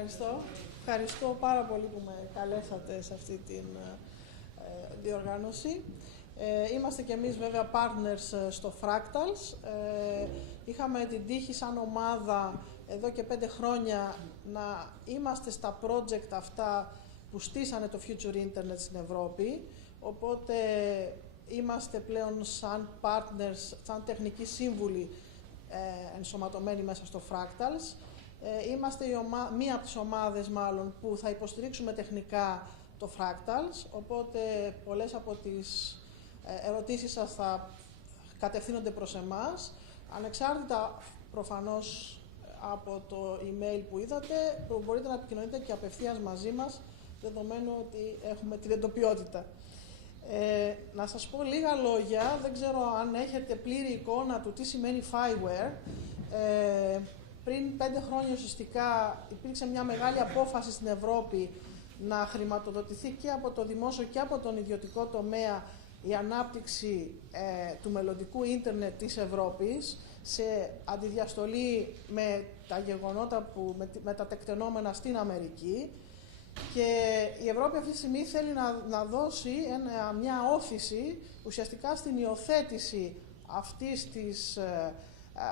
Ευχαριστώ. Ευχαριστώ πάρα πολύ που με καλέσατε σε αυτή την διοργάνωση. Είμαστε και εμείς βέβαια partners στο Fractals. Είχαμε την τύχη σαν ομάδα εδώ και 5 χρόνια να είμαστε στα project αυτά που στήσανε το Future Internet στην Ευρώπη. Οπότε είμαστε πλέον σαν partners, σαν τεχνικοί σύμβουλοι ενσωματωμένοι μέσα στο Fractals. Είμαστε μία από τις ομάδες μάλλον που θα υποστηρίξουμε τεχνικά το Fractals, οπότε πολλές από τις ερωτήσεις σας θα κατευθύνονται προς εμάς, ανεξάρτητα προφανώς από το email που είδατε, που μπορείτε να επικοινωνείτε και απευθείας μαζί μας, δεδομένου ότι έχουμε την εντοπιότητα. Να σας πω λίγα λόγια, δεν ξέρω αν έχετε πλήρη εικόνα του τι σημαίνει Fireware. Πριν 5 χρόνια ουσιαστικά υπήρξε μια μεγάλη απόφαση στην Ευρώπη να χρηματοδοτηθεί και από το δημόσιο και από τον ιδιωτικό τομέα η ανάπτυξη του μελλοντικού ίντερνετ της Ευρώπης σε αντιδιαστολή με τα γεγονότα με τα τεκτενόμενα στην Αμερική. Και η Ευρώπη αυτή τη στιγμή θέλει να δώσει μια όθηση ουσιαστικά στην υιοθέτηση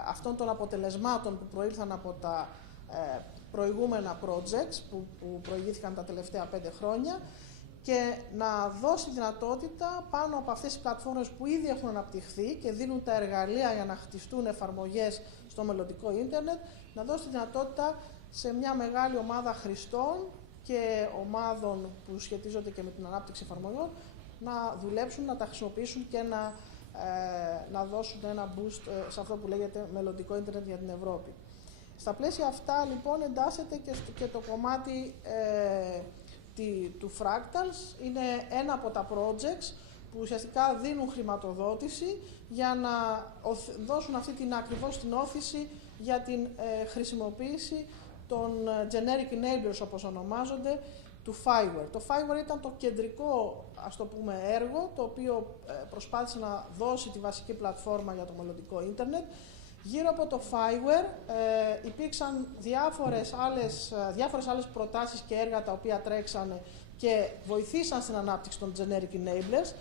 αυτών των αποτελεσμάτων που προήλθαν από τα προηγούμενα projects που προηγήθηκαν τα τελευταία 5 χρόνια και να δώσει δυνατότητα πάνω από αυτές τις πλατφόρμες που ήδη έχουν αναπτυχθεί και δίνουν τα εργαλεία για να χτιστούν εφαρμογές στο μελλοντικό ίντερνετ, να δώσει τη δυνατότητα σε μια μεγάλη ομάδα χρηστών και ομάδων που σχετίζονται και με την ανάπτυξη εφαρμογών να δουλέψουν, να τα χρησιμοποιήσουν και να δώσουν ένα boost σε αυτό που λέγεται μελλοντικό ίντερνετ για την Ευρώπη. Στα πλαίσια αυτά λοιπόν εντάσσεται και το κομμάτι του Fractals. Είναι ένα από τα projects που ουσιαστικά δίνουν χρηματοδότηση για να δώσουν αυτή ακριβώς την όθηση για την χρησιμοποίηση των generic enablers, όπως ονομάζονται, του Fireware. Το Fireware ήταν το κεντρικό, ας το πούμε, έργο, το οποίο προσπάθησε να δώσει τη βασική πλατφόρμα για το μελλοντικό ίντερνετ. Γύρω από το Fireware υπήρξαν διάφορες άλλες προτάσεις και έργα τα οποία τρέξανε και βοηθήσαν στην ανάπτυξη των generic enablers.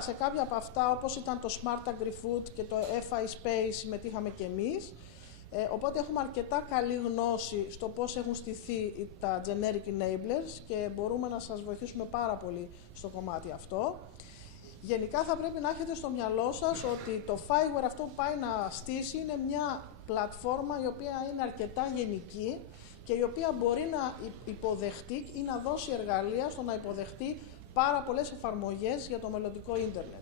Σε κάποια από αυτά, όπως ήταν το Smart Agri-Food και το FI Space, συμμετείχαμε και εμείς. Οπότε έχουμε αρκετά καλή γνώση στο πώς έχουν στηθεί τα generic enablers και μπορούμε να σας βοηθήσουμε πάρα πολύ στο κομμάτι αυτό. Γενικά θα πρέπει να έχετε στο μυαλό σας ότι το Fireware αυτό που πάει να στήσει είναι μια πλατφόρμα η οποία είναι αρκετά γενική και η οποία μπορεί να υποδεχτεί ή να δώσει εργαλεία στο να υποδεχτεί πάρα πολλές εφαρμογές για το μελλοντικό ίντερνετ.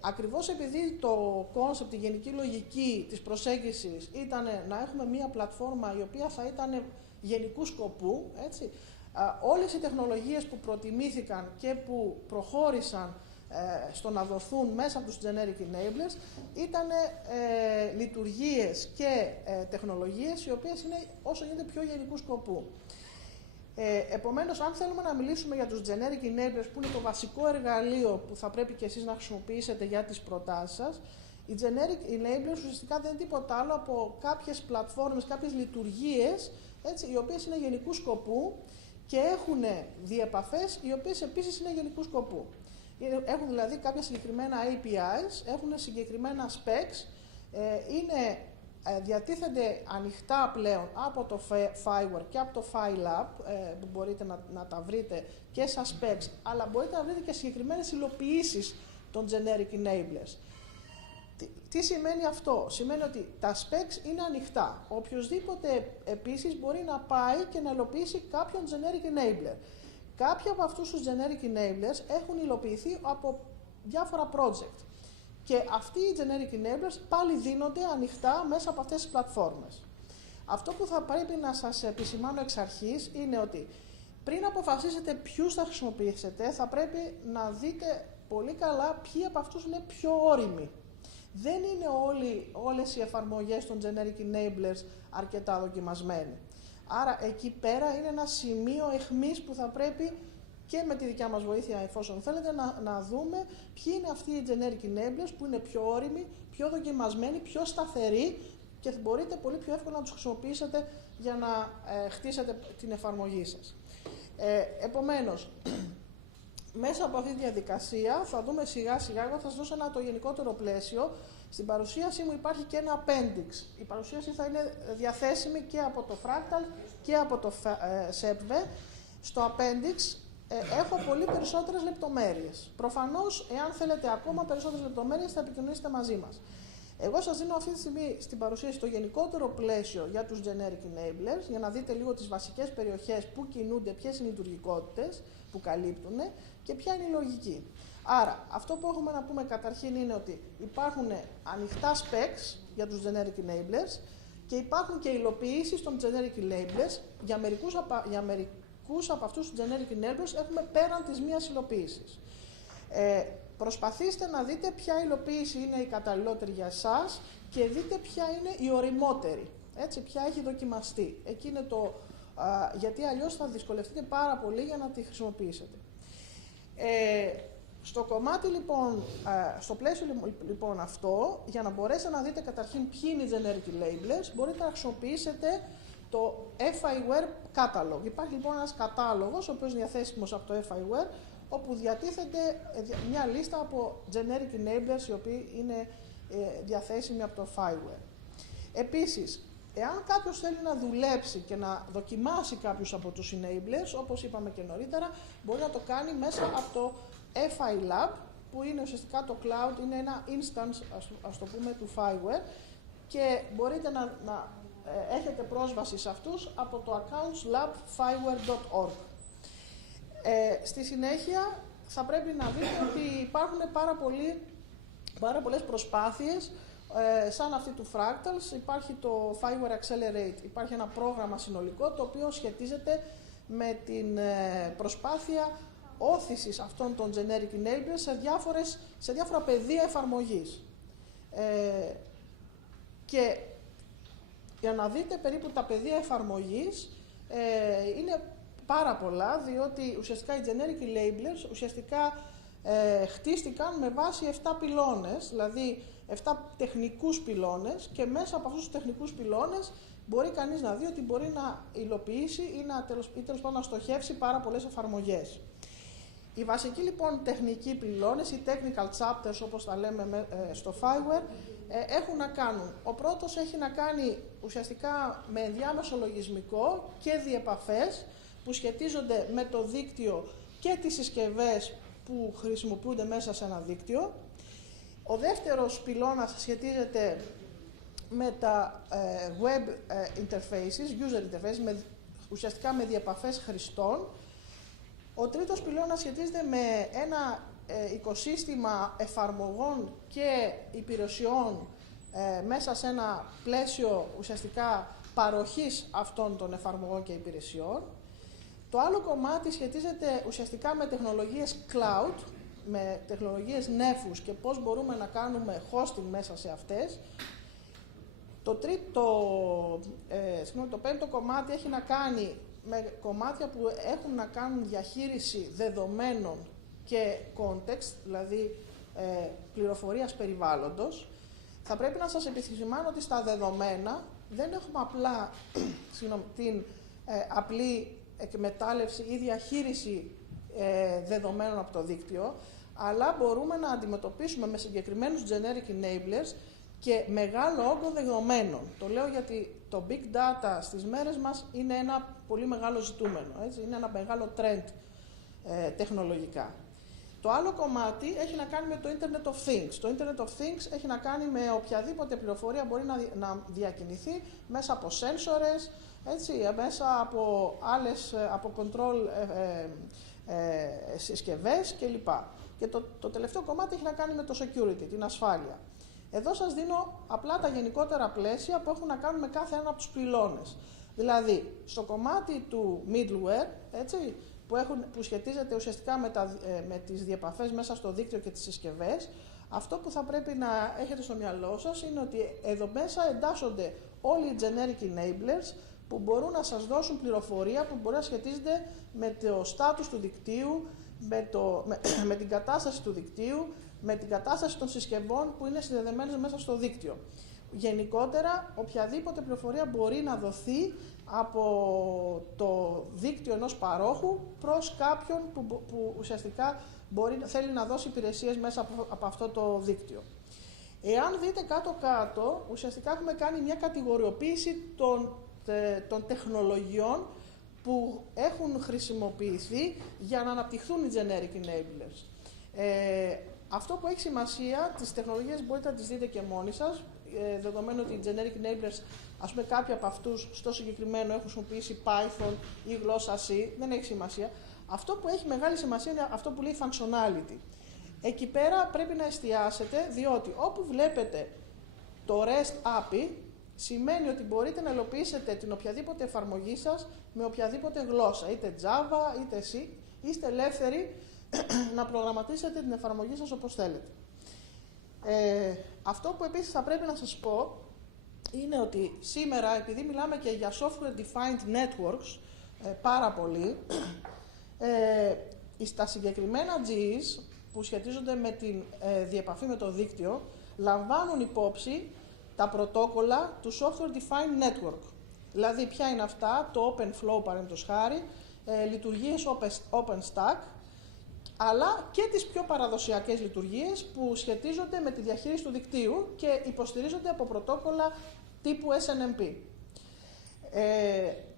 Ακριβώς επειδή το concept, η γενική λογική της προσέγγισης ήταν να έχουμε μία πλατφόρμα η οποία θα ήταν γενικού σκοπού, έτσι, όλες οι τεχνολογίες που προτιμήθηκαν και που προχώρησαν στο να δοθούν μέσα από τους generic enablers ήταν λειτουργίες και τεχνολογίες οι οποίες είναι όσο γίνεται πιο γενικού σκοπού. Επομένως, αν θέλουμε να μιλήσουμε για τους generic enablers, που είναι το βασικό εργαλείο που θα πρέπει και εσείς να χρησιμοποιήσετε για τις προτάσεις σας, οι generic enablers ουσιαστικά δεν είναι τίποτα άλλο από κάποιες πλατφόρμες, κάποιες λειτουργίες, έτσι, οι οποίες είναι γενικού σκοπού και έχουν διεπαφές, οι οποίες επίσης είναι γενικού σκοπού. Έχουν δηλαδή κάποια συγκεκριμένα APIs, έχουν συγκεκριμένα specs, διατίθενται ανοιχτά πλέον από το Fireware και από το FileLab, που μπορείτε να τα βρείτε και σαν specs, αλλά μπορείτε να βρείτε και συγκεκριμένες υλοποιήσεις των generic enablers. Τι σημαίνει αυτό? Σημαίνει ότι τα specs είναι ανοιχτά. Οποιοςδήποτε επίσης μπορεί να πάει και να υλοποιήσει κάποιον generic enabler. Κάποιοι από αυτούς τους generic enablers έχουν υλοποιηθεί από διάφορα project. Και αυτοί οι generic enablers πάλι δίνονται ανοιχτά μέσα από αυτές τις πλατφόρμες. Αυτό που θα πρέπει να σας επισημάνω εξ αρχής είναι ότι πριν αποφασίσετε ποιους θα χρησιμοποιήσετε, θα πρέπει να δείτε πολύ καλά ποιοι από αυτούς είναι πιο όριμοι. Δεν είναι όλες οι εφαρμογές των generic enablers αρκετά δοκιμασμένοι. Άρα εκεί πέρα είναι ένα σημείο αιχμής που θα πρέπει και με τη δικιά μας βοήθεια, εφόσον θέλετε, να δούμε ποιοι είναι αυτοί οι generic enablers που είναι πιο όριμοι, πιο δοκιμασμένοι, πιο σταθεροί και μπορείτε πολύ πιο εύκολα να τους χρησιμοποιήσετε για να χτίσετε την εφαρμογή σας. Επομένως, μέσα από αυτή τη διαδικασία θα δούμε σιγά σιγά, εγώ θα σας δώσω το γενικότερο πλαίσιο. Στην παρουσίαση μου υπάρχει και ένα appendix. Η παρουσίαση θα είναι διαθέσιμη και από το Fractal και από το SEPVE. Στο appendix έχω πολύ περισσότερες λεπτομέρειες. Προφανώς, εάν θέλετε ακόμα περισσότερες λεπτομέρειες, θα επικοινωνήσετε μαζί μας. Εγώ σας δίνω αυτή τη στιγμή στην παρουσίαση το γενικότερο πλαίσιο για τους generic enablers, για να δείτε λίγο τις βασικές περιοχές που κινούνται, ποιες είναι οι λειτουργικότητες που καλύπτουν και ποια είναι η λογική. Άρα, αυτό που έχουμε να πούμε καταρχήν είναι ότι υπάρχουν ανοιχτά specs για τους generic enablers και υπάρχουν και υλοποιήσεις των generic enablers. Για μερικούς από αυτούς τους generic enablers έχουμε πέραν της μίας υλοποίησης. Προσπαθήστε να δείτε ποια υλοποίηση είναι η καταλληλότερη για εσάς και δείτε ποια είναι η οριμότερη, έτσι, ποια έχει δοκιμαστεί. Εκεί είναι γιατί αλλιώς θα δυσκολευτείτε πάρα πολύ για να τη χρησιμοποιήσετε. Στο κομμάτι λοιπόν, στο πλαίσιο λοιπόν αυτό, για να μπορέσετε να δείτε καταρχήν ποιοι είναι οι generic labels, μπορείτε να χρησιμοποιήσετε το FIWare Catalog. Υπάρχει λοιπόν ένας κατάλογος, ο οποίος είναι διαθέσιμος από το FIWare, όπου διατίθεται μια λίστα από generic enablers, οι οποίοι είναι διαθέσιμοι από το FIWare. Επίσης, εάν κάποιος θέλει να δουλέψει και να δοκιμάσει κάποιους από τους enablers, όπως είπαμε και νωρίτερα, μπορεί να το κάνει μέσα από το FI Lab, που είναι ουσιαστικά το cloud, είναι ένα instance, ας το πούμε, του FIWare, και μπορείτε να έχετε πρόσβαση σε αυτούς από το accountslabfiware.org. Στη συνέχεια θα πρέπει να δείτε ότι υπάρχουν πάρα πολλές προσπάθειες σαν αυτή του Fractals. Υπάρχει το FIWare Accelerate, υπάρχει ένα πρόγραμμα συνολικό το οποίο σχετίζεται με την προσπάθεια όθησης αυτών των generic enablers σε διάφορα πεδία εφαρμογής. Και για να δείτε περίπου τα πεδία εφαρμογής είναι πάρα πολλά, διότι ουσιαστικά οι generic labelers ουσιαστικά χτίστηκαν με βάση 7 πυλώνες, δηλαδή 7 τεχνικούς πυλώνες, και μέσα από αυτούς τους τεχνικούς πυλώνες μπορεί κανείς να δει ότι μπορεί να υλοποιήσει ή τέλος πάντων να στοχεύσει πάρα πολλές εφαρμογές. Οι βασικοί λοιπόν τεχνικοί πυλώνες, οι technical chapters όπως τα λέμε στο FIWare, έχουν να κάνουν. Ο πρώτος έχει να κάνει ουσιαστικά με ενδιάμεσο λογισμικό και διεπαφές που σχετίζονται με το δίκτυο και τις συσκευές που χρησιμοποιούνται μέσα σε ένα δίκτυο. Ο δεύτερος πυλώνας σχετίζεται με τα web interfaces, user interfaces, ουσιαστικά με διεπαφές χρηστών. Ο τρίτος πυλώνας σχετίζεται με ένα οικοσύστημα εφαρμογών και υπηρεσιών μέσα σε ένα πλαίσιο ουσιαστικά παροχής αυτών των εφαρμογών και υπηρεσιών. Το άλλο κομμάτι σχετίζεται ουσιαστικά με τεχνολογίες cloud, με τεχνολογίες νέφους και πώς μπορούμε να κάνουμε hosting μέσα σε αυτές. Το πέμπτο κομμάτι έχει να κάνει με κομμάτια που έχουν να κάνουν διαχείριση δεδομένων και context, δηλαδή πληροφορίας περιβάλλοντος. Θα πρέπει να σας επισημάνω ότι στα δεδομένα δεν έχουμε απλά την απλή εκμετάλλευση ή διαχείριση δεδομένων από το δίκτυο, αλλά μπορούμε να αντιμετωπίσουμε με συγκεκριμένους generic enablers και μεγάλο όγκο δεδομένων. Το λέω γιατί το big data στις μέρες μας είναι ένα πολύ μεγάλο ζητούμενο, έτσι? Είναι ένα μεγάλο trend τεχνολογικά. Το άλλο κομμάτι έχει να κάνει με το Internet of Things. Το Internet of Things έχει να κάνει με οποιαδήποτε πληροφορία μπορεί να διακινηθεί μέσα από sensors, έτσι, μέσα από από control συσκευές κλπ. Και το τελευταίο κομμάτι έχει να κάνει με το security, την ασφάλεια. Εδώ σας δίνω απλά τα γενικότερα πλαίσια που έχουν να κάνουν με κάθε ένα από τους πυλώνες. Δηλαδή, στο κομμάτι του middleware, έτσι, που σχετίζεται ουσιαστικά με τις διεπαφές μέσα στο δίκτυο και τις συσκευές, αυτό που θα πρέπει να έχετε στο μυαλό σας είναι ότι εδώ μέσα εντάσσονται όλοι οι generic enablers που μπορούν να σας δώσουν πληροφορία που μπορεί να σχετίζεται με το status του δικτύου, με την κατάσταση του δικτύου, με την κατάσταση των συσκευών που είναι συνδεδεμένες μέσα στο δίκτυο. γενικότερα, οποιαδήποτε πληροφορία μπορεί να δοθεί από το δίκτυο ενός παρόχου προς κάποιον που ουσιαστικά θέλει να δώσει υπηρεσίες μέσα από αυτό το δίκτυο. Εάν δείτε κάτω-κάτω, ουσιαστικά έχουμε κάνει μια κατηγοριοποίηση των τεχνολογιών που έχουν χρησιμοποιηθεί για να αναπτυχθούν οι generic enablers. Αυτό που έχει σημασία, τις τεχνολογίες μπορείτε να τις δείτε και μόνοι σας, δεδομένου ότι οι generic enablers, ας πούμε κάποιοι από αυτούς στο συγκεκριμένο έχουν χρησιμοποιήσει Python ή γλώσσα C, δεν έχει σημασία. Αυτό που έχει μεγάλη σημασία είναι αυτό που λέει functionality. Εκεί πέρα πρέπει να εστιάσετε, διότι όπου βλέπετε το REST API, σημαίνει ότι μπορείτε να υλοποιήσετε την οποιαδήποτε εφαρμογή σας με οποιαδήποτε γλώσσα, είτε Java είτε C, είστε ελεύθεροι να προγραμματίσετε την εφαρμογή σας όπως θέλετε. Αυτό που επίσης θα πρέπει να σας πω είναι ότι σήμερα, επειδή μιλάμε και για software defined networks πάρα πολύ, στα συγκεκριμένα GEs που σχετίζονται με την διεπαφή με το δίκτυο, λαμβάνουν υπόψη τα πρωτόκολλα του software defined network. Δηλαδή, ποια είναι αυτά, το OpenFlow παραδείγματος χάρη, λειτουργίες OpenStack, αλλά και τις πιο παραδοσιακές λειτουργίες που σχετίζονται με τη διαχείριση του δικτύου και υποστηρίζονται από πρωτόκολλα τύπου SNMP.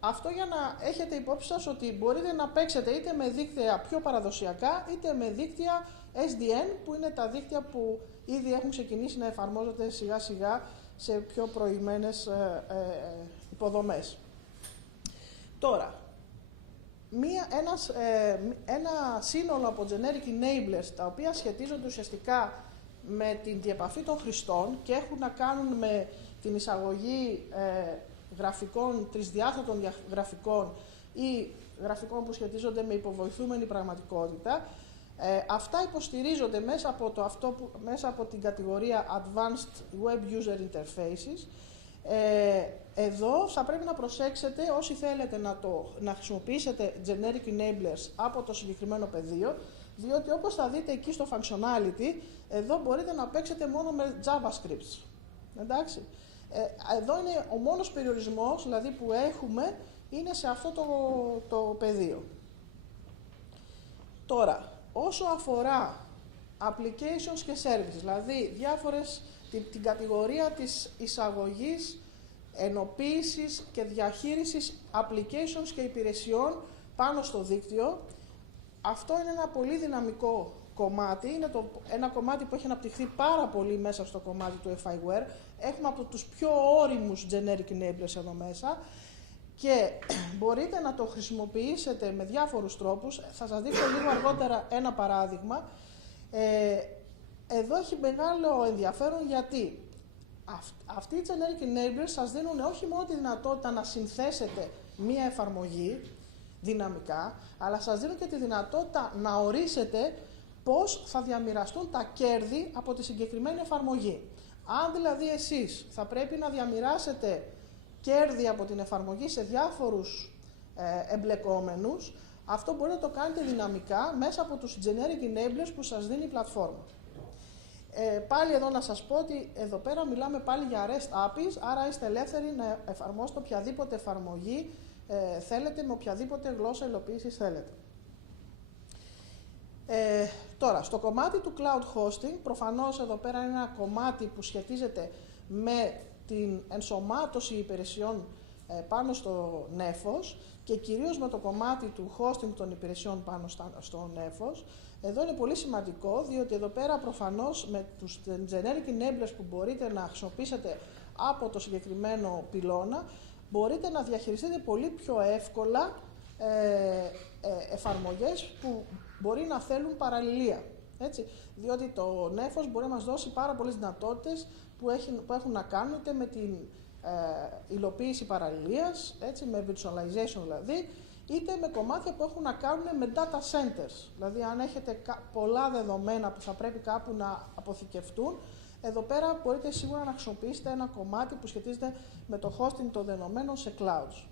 Αυτό για να έχετε υπόψη σας ότι μπορείτε να παίξετε είτε με δίκτυα πιο παραδοσιακά, είτε με δίκτυα SDN, που είναι τα δίκτυα που ήδη έχουν ξεκινήσει να εφαρμόζονται σιγά σιγά σε πιο προηγμένες υποδομές. Τώρα, ένα σύνολο από generic enablers, τα οποία σχετίζονται ουσιαστικά με την διεπαφή των χρηστών και έχουν να κάνουν με την εισαγωγή γραφικών, τρισδιάστατων γραφικών ή γραφικών που σχετίζονται με υποβοηθούμενη πραγματικότητα. Αυτά υποστηρίζονται μέσα από την κατηγορία Advanced Web User Interfaces. Εδώ θα πρέπει να προσέξετε όσοι θέλετε να χρησιμοποιήσετε generic enablers από το συγκεκριμένο πεδίο, διότι όπως θα δείτε εκεί στο functionality, εδώ μπορείτε να παίξετε μόνο με JavaScript. Εντάξει. Εδώ είναι ο μόνος περιορισμός δηλαδή, που έχουμε, είναι σε αυτό το πεδίο. Τώρα, όσο αφορά applications και services, δηλαδή την κατηγορία της εισαγωγής, ενοποίησης και διαχείρισης applications και υπηρεσιών πάνω στο δίκτυο, αυτό είναι ένα πολύ δυναμικό κομμάτι, είναι ένα κομμάτι που έχει αναπτυχθεί πάρα πολύ μέσα στο κομμάτι του FIWare. Έχουμε από τους πιο όριμους generic enablers εδώ μέσα και μπορείτε να το χρησιμοποιήσετε με διάφορους τρόπους. Θα σας δείξω λίγο αργότερα ένα παράδειγμα. Εδώ έχει μεγάλο ενδιαφέρον γιατί αυτοί οι generic enablers σας δίνουν όχι μόνο τη δυνατότητα να συνθέσετε μία εφαρμογή δυναμικά, αλλά σας δίνουν και τη δυνατότητα να ορίσετε πώς θα διαμοιραστούν τα κέρδη από τη συγκεκριμένη εφαρμογή. Αν δηλαδή εσείς θα πρέπει να διαμοιράσετε κέρδη από την εφαρμογή σε διάφορους εμπλεκόμενους, αυτό μπορείτε να το κάνετε δυναμικά μέσα από τους generic enablers που σας δίνει η πλατφόρμα. Πάλι εδώ να σας πω ότι εδώ πέρα μιλάμε πάλι για REST APIs, άρα είστε ελεύθεροι να εφαρμόσετε οποιαδήποτε εφαρμογή θέλετε με οποιαδήποτε γλώσσα υλοποίησης θέλετε. Τώρα, στο κομμάτι του cloud hosting, προφανώς εδώ πέρα είναι ένα κομμάτι που σχετίζεται με την ενσωμάτωση υπηρεσιών πάνω στο νέφος και κυρίως με το κομμάτι του hosting των υπηρεσιών πάνω στο νέφος. Εδώ είναι πολύ σημαντικό, διότι εδώ πέρα προφανώς με τους generic enablers που μπορείτε να χρησιμοποιήσετε από το συγκεκριμένο πυλώνα, μπορείτε να διαχειριστείτε πολύ πιο εύκολα εφαρμογές που μπορεί να θέλουν παραλληλία. Έτσι. Διότι το νέφος μπορεί να μας δώσει πάρα πολλές δυνατότητες που έχουν να κάνουν είτε με την υλοποίηση παραλληλίας, έτσι, με visualization δηλαδή, είτε με κομμάτια που έχουν να κάνουν με data centers. Δηλαδή, αν έχετε πολλά δεδομένα που θα πρέπει κάπου να αποθηκευτούν, εδώ πέρα μπορείτε σίγουρα να χρησιμοποιήσετε ένα κομμάτι που σχετίζεται με το hosting των δεδομένων σε clouds.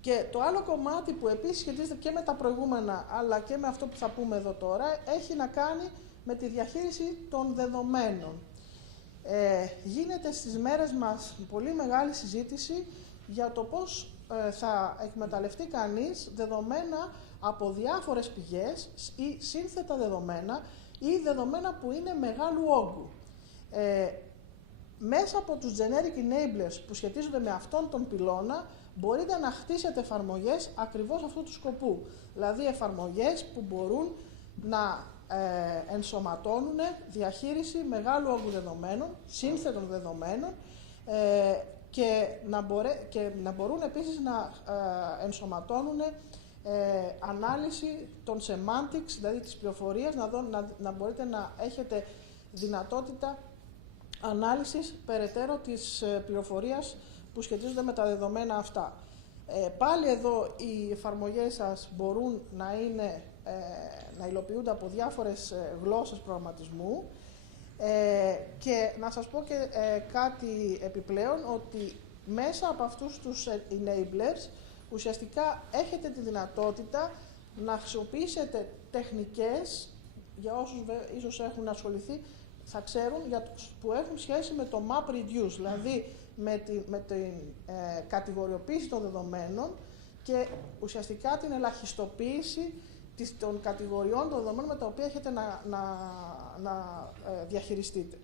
Και το άλλο κομμάτι που επίσης σχετίζεται και με τα προηγούμενα, αλλά και με αυτό που θα πούμε εδώ τώρα, έχει να κάνει με τη διαχείριση των δεδομένων. Γίνεται στις μέρες μας πολύ μεγάλη συζήτηση για το πώς θα εκμεταλλευτεί κανείς δεδομένα από διάφορες πηγές ή σύνθετα δεδομένα ή δεδομένα που είναι μεγάλου όγκου. Μέσα από τους generic enablers που σχετίζονται με αυτόν τον πυλώνα μπορείτε να χτίσετε εφαρμογές ακριβώς αυτού του σκοπού. Δηλαδή εφαρμογές που μπορούν να ενσωματώνουν διαχείριση μεγάλου όγκου δεδομένων, σύνθετων δεδομένων και να μπορούν επίσης να ενσωματώνουν ανάλυση των semantics, δηλαδή της πληροφορίας, να μπορείτε να έχετε δυνατότητα ανάλυσης περαιτέρω της πληροφορίας που σχετίζονται με τα δεδομένα αυτά. Πάλι εδώ οι εφαρμογές σας μπορούν να υλοποιούνται από διάφορες γλώσσες προγραμματισμού και να σας πω και κάτι επιπλέον, ότι μέσα από αυτούς τους enablers ουσιαστικά έχετε τη δυνατότητα να χρησιμοποιήσετε τεχνικές, για όσους ίσως έχουν ασχοληθεί θα ξέρουν, που έχουν σχέση με το MapReduce, δηλαδή με την κατηγοριοποίηση των δεδομένων και ουσιαστικά την ελαχιστοποίηση των κατηγοριών των δεδομένων με τα οποία έχετε να διαχειριστείτε.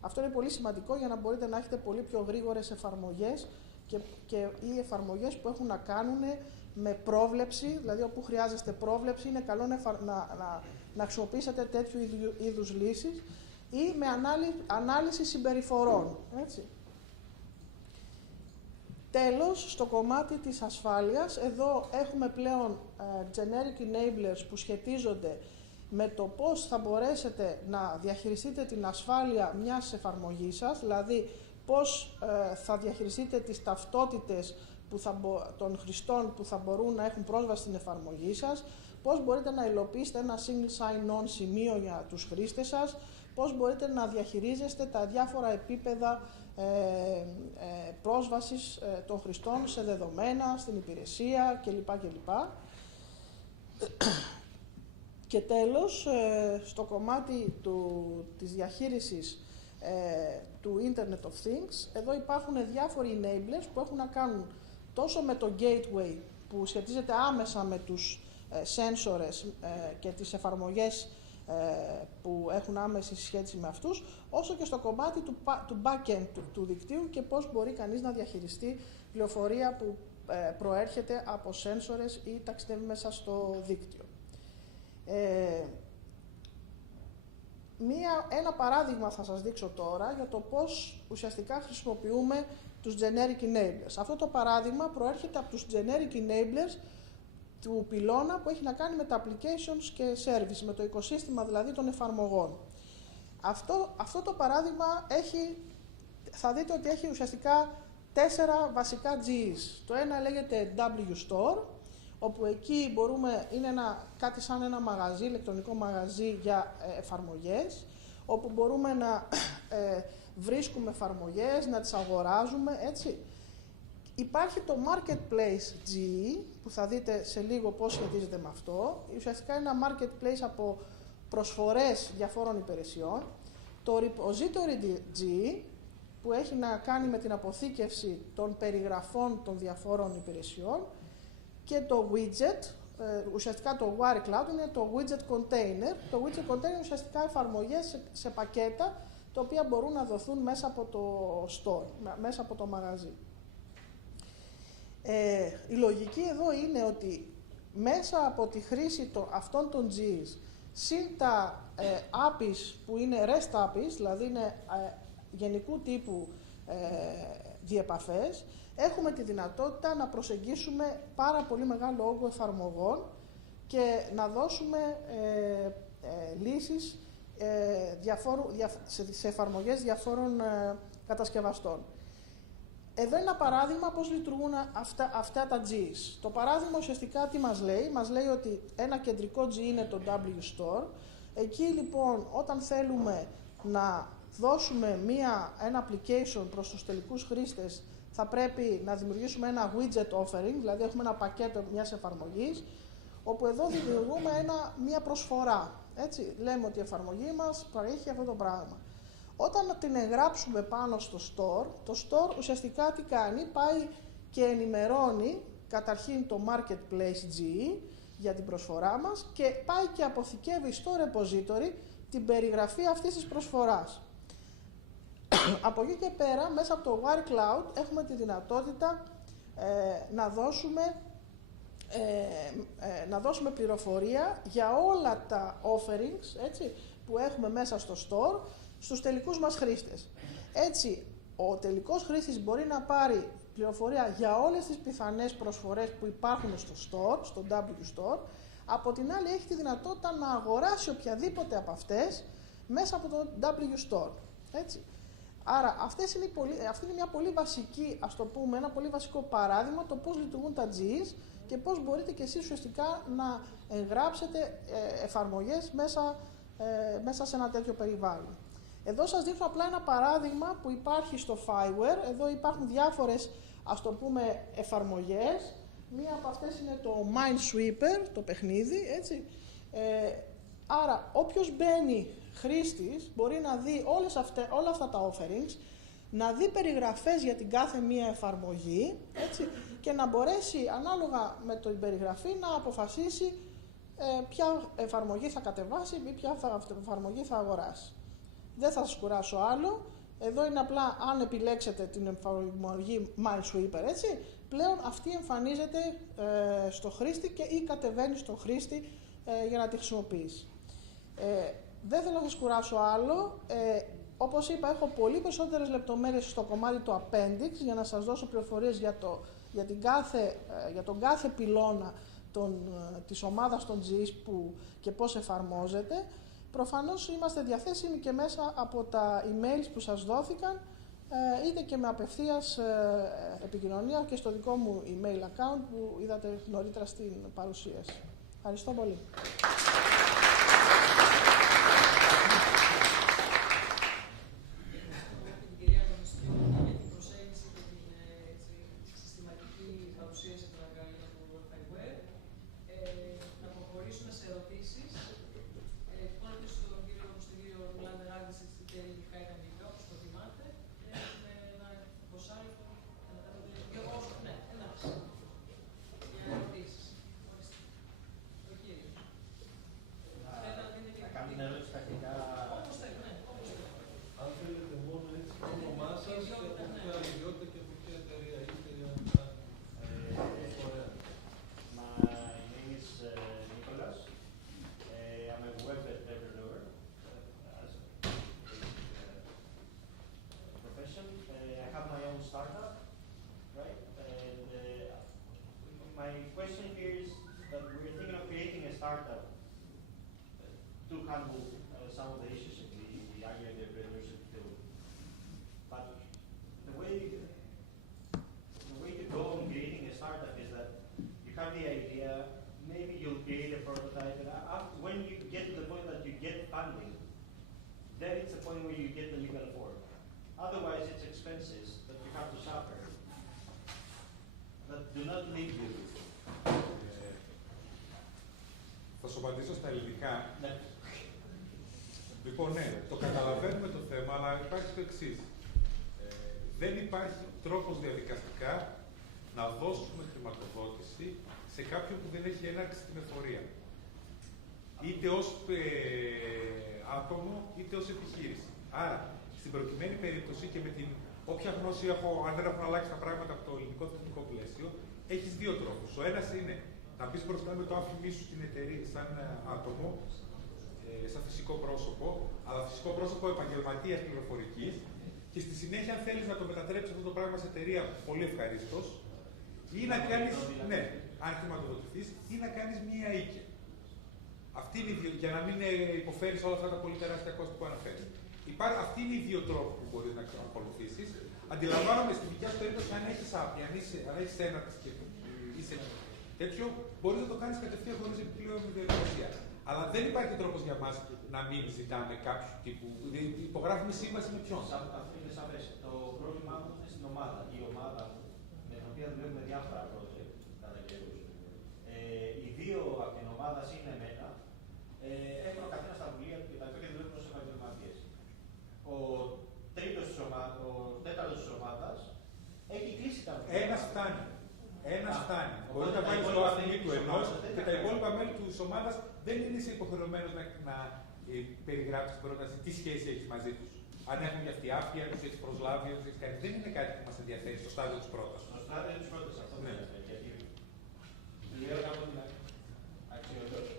Αυτό είναι πολύ σημαντικό για να μπορείτε να έχετε πολύ πιο γρήγορες εφαρμογές και οι εφαρμογές που έχουν να κάνουν με πρόβλεψη, δηλαδή όπου χρειάζεστε πρόβλεψη, είναι καλό να χρησιμοποιήσετε τέτοιου είδους λύσεις ή με ανάλυση συμπεριφορών. Έτσι. Τέλος, στο κομμάτι της ασφάλειας, εδώ έχουμε πλέον generic enablers που σχετίζονται με το πώς θα μπορέσετε να διαχειριστείτε την ασφάλεια μιας εφαρμογής σας, δηλαδή πώς θα διαχειριστείτε τις ταυτότητες των χρηστών που θα μπορούν να έχουν πρόσβαση στην εφαρμογή σας, πώς μπορείτε να υλοποιήσετε ένα single sign-on σημείο για τους χρήστες σας, πώς μπορείτε να διαχειρίζεστε τα διάφορα επίπεδα πρόσβασης των χρηστών σε δεδομένα, στην υπηρεσία κλπ. Και τέλος, στο κομμάτι της διαχείρισης του Internet of Things, εδώ υπάρχουν διάφοροι enablers που έχουν να κάνουν τόσο με το gateway που σχετίζεται άμεσα με τους sensors και τις εφαρμογές που έχουν άμεση σχέση με αυτούς, όσο και στο κομμάτι του back-end του δικτύου και πώς μπορεί κανείς να διαχειριστεί πληροφορία που προέρχεται από sensors ή ταξιδεύει μέσα στο δίκτυο. Ένα παράδειγμα θα σας δείξω τώρα για το πώς ουσιαστικά χρησιμοποιούμε τους generic enablers. Αυτό το παράδειγμα προέρχεται από τους generic enablers του πυλώνα που έχει να κάνει με τα applications και service, με το οικοσύστημα δηλαδή των εφαρμογών. Αυτό το παράδειγμα θα δείτε ότι έχει ουσιαστικά 4 βασικά Gs. Το ένα λέγεται WStore, όπου εκεί είναι κάτι σαν ένα μαγαζί, ηλεκτρονικό μαγαζί για εφαρμογές, όπου μπορούμε να βρίσκουμε εφαρμογές, να τις αγοράζουμε, έτσι. Υπάρχει το Marketplace G, που θα δείτε σε λίγο πώς σχετίζεται με αυτό. Ουσιαστικά είναι ένα Marketplace από προσφορές διαφόρων υπηρεσιών. Το Repository G, που έχει να κάνει με την αποθήκευση των περιγραφών των διαφόρων υπηρεσιών. Και το Widget, ουσιαστικά το Wire Cloud είναι το Widget Container. Το Widget Container είναι ουσιαστικά εφαρμογές σε πακέτα, τα οποία μπορούν να δοθούν μέσα από το store, μέσα από το μαγαζί. Η λογική εδώ είναι ότι μέσα από τη χρήση αυτών των Gs, συν τα APIs που είναι REST APIs, δηλαδή είναι γενικού τύπου διεπαφές, έχουμε τη δυνατότητα να προσεγγίσουμε πάρα πολύ μεγάλο όγκο εφαρμογών και να δώσουμε λύσεις σε εφαρμογές διαφόρων κατασκευαστών. Εδώ είναι ένα παράδειγμα πώς λειτουργούν αυτά τα Gs. Το παράδειγμα ουσιαστικά τι μας λέει. Μας λέει ότι ένα κεντρικό G είναι το WStore. Εκεί λοιπόν όταν θέλουμε να δώσουμε ένα application προς τους τελικούς χρήστες, θα πρέπει να δημιουργήσουμε ένα widget offering, δηλαδή έχουμε ένα πακέτο μιας εφαρμογής, όπου εδώ δημιουργούμε μια προσφορά. Έτσι. Λέμε ότι η εφαρμογή μας παρέχει αυτό το πράγμα. Όταν την εγγράψουμε πάνω στο store, το store ουσιαστικά τι κάνει, πάει και ενημερώνει καταρχήν το Marketplace GE για την προσφορά μας και πάει και αποθηκεύει στο repository την περιγραφή αυτής της προσφοράς. Από εκεί και πέρα, μέσα από το Wire Cloud, έχουμε τη δυνατότητα να δώσουμε πληροφορία για όλα τα offerings, έτσι, που έχουμε μέσα στο store, στους τελικούς μας χρήστες. Έτσι, ο τελικός χρήστης μπορεί να πάρει πληροφορία για όλες τις πιθανές προσφορές που υπάρχουν στο store, στο W-Store. Από την άλλη, έχει τη δυνατότητα να αγοράσει οποιαδήποτε από αυτές μέσα από το W-Store. Έτσι. Άρα, αυτή είναι μια πολύ βασική, ας το πούμε, ένα πολύ βασικό παράδειγμα το πώς λειτουργούν τα GEs και πώς μπορείτε και εσείς ουσιαστικά να εγγράψετε εφαρμογές μέσα σε ένα τέτοιο περιβάλλον. Εδώ σας δείχνω απλά ένα παράδειγμα που υπάρχει στο Fireware. Εδώ υπάρχουν διάφορες, ας το πούμε, εφαρμογές. Μία από αυτές είναι το Minesweeper, το παιχνίδι, έτσι. Άρα, όποιος μπαίνει χρήστης μπορεί να δει όλα αυτά τα offerings, να δει περιγραφές για την κάθε μία εφαρμογή, έτσι, και να μπορέσει ανάλογα με την περιγραφή να αποφασίσει ποια εφαρμογή θα κατεβάσει ή ποια εφαρμογή θα αγοράσει. Δεν θα σας κουράσω άλλο. Εδώ είναι απλά αν επιλέξετε την εφαρμογή Minesweeper, έτσι, πλέον αυτή εμφανίζεται στο χρήστη και ή κατεβαίνει στο χρήστη για να τη χρησιμοποιήσει. Δεν θέλω να σας κουράσω άλλο. Όπως είπα, έχω πολύ περισσότερες λεπτομέρειες στο κομμάτι του Appendix για να σας δώσω πληροφορίες για τον κάθε πυλώνα της ομάδας των GEs και πώς εφαρμόζεται. Προφανώς είμαστε διαθέσιμοι και μέσα από τα emails που σας δόθηκαν, είτε και με απευθείας επικοινωνία και στο δικό μου email account που είδατε νωρίτερα στην παρουσίαση. Ευχαριστώ πολύ. Θα σου απαντήσω στα ελληνικά. Ναι. Λοιπόν, ναι, το καταλαβαίνουμε το θέμα, αλλά υπάρχει το εξής. Δεν υπάρχει τρόπος διαδικαστικά να δώσουμε χρηματοδότηση σε κάποιον που δεν έχει έναρξη στην εφορία. Είτε ως άτομο, είτε ως επιχείρηση. Άρα, στην προκειμένη περίπτωση και με την όποια γνώση έχω, αν δεν έχουν αλλάξει τα πράγματα από το ελληνικό θεσμικό πλαίσιο, έχεις δύο τρόπους. Ο ένας είναι να μπεις μπροστά με το άφημί σου στην εταιρεία σαν άτομο, σαν φυσικό πρόσωπο, αλλά φυσικό πρόσωπο επαγγελματίας πληροφορικής, και στη συνέχεια, αν θέλεις να το μετατρέψεις αυτό το πράγμα σε εταιρεία, πολύ ευχαρίστως, ή να κάνεις, ναι, αν χρηματοδοτηθείς, ή να κάνεις μία οίκη. Αυτή είναι για να μην υποφέρεις όλα αυτά τα πολύ τεράστια κόστη που αναφέρεις. Αυτοί είναι οι δύο τρόποι που μπορείς να ακολουθήσεις. Αντιλαμβάνομαι στην δικιά σου περίπτωση, αν έχεις άπη, αν έχεις έναρξη και είσαι τέτοιο, μπορείς να το κάνεις κατευθείαν χωρίς επιπλέον διαδικασία. Αλλά δεν υπάρχει τρόπος για μας να μην ζητάμε κάποιου τύπου. Υπογράφουμε σύμβαση με ποιον. Αυτό είναι σαφές. Το πρόβλημά μου είναι στην ομάδα. Η ομάδα με την οποία δουλεύουμε διάφορα project κατά καιρούς. Οι δύο από την ομάδα είναι εμένα. Έχουν ο καθένας τα βιβλία του και τα οποία δουλεύουν ως επαγγελματίες. της ομάδας δεν είσαι υποχρεωμένος να περιγράψεις την πρόταση τι σχέση έχεις μαζί τους. Αν έχουν για αυτιάφεια, αν τους έχεις προσλάβει, αν τους έχεις κάνει. Δεν είναι κάτι που μας ενδιαφέρει στο στάδιο της πρότασης. Στο στάδιο της πρότασης, αυτό δεν είναι. Γιατί λέω να πω την αξιολόγηση.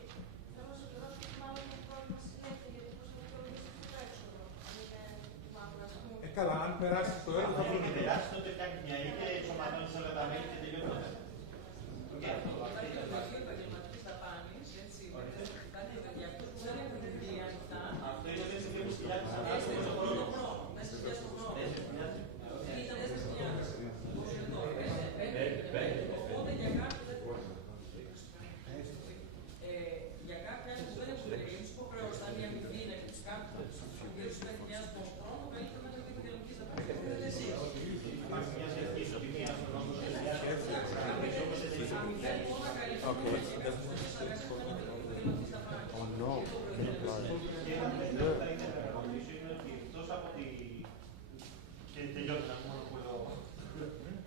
Θέλω να συμπληρώσω ότι μάλλον είναι πρόβλημα συνέχεια, γιατί πώς να δικαιολογήσει το έξοδο. Αν είναι μάλλον, ας πούμε. Καλά, αν περάσει το έργο θα Αν πρέπει είναι περάσει, τότε φτιάχνει μια ή και ενσωματώνει όλα τα μέλη και τελειώνει το θέμα. Υπάρχει το Υπουργείο Επαγγελματικής Δαπάνης, έτσι. Υπάρχει το Υπουργείο που δεν έχουν δει ανοιχτά. Αυτό είναι 4.000 Μέσα στον χρόνο. Μέσα στον χρόνο. Ήταν 4.000. Οπότε για κάποιους δεν μπορεί. Για κάποια που δεν έχουν δει, τους υποχρεώσεις, αν η αμοιβή είναι τους κάποιους, γύρω στους 5.000 τον χρόνο, καλύτερα να έχει επαγγελματικής δαπάνης. Υπάρχει μια σχετική ισοτιμία στον νόμο της διάρκειας.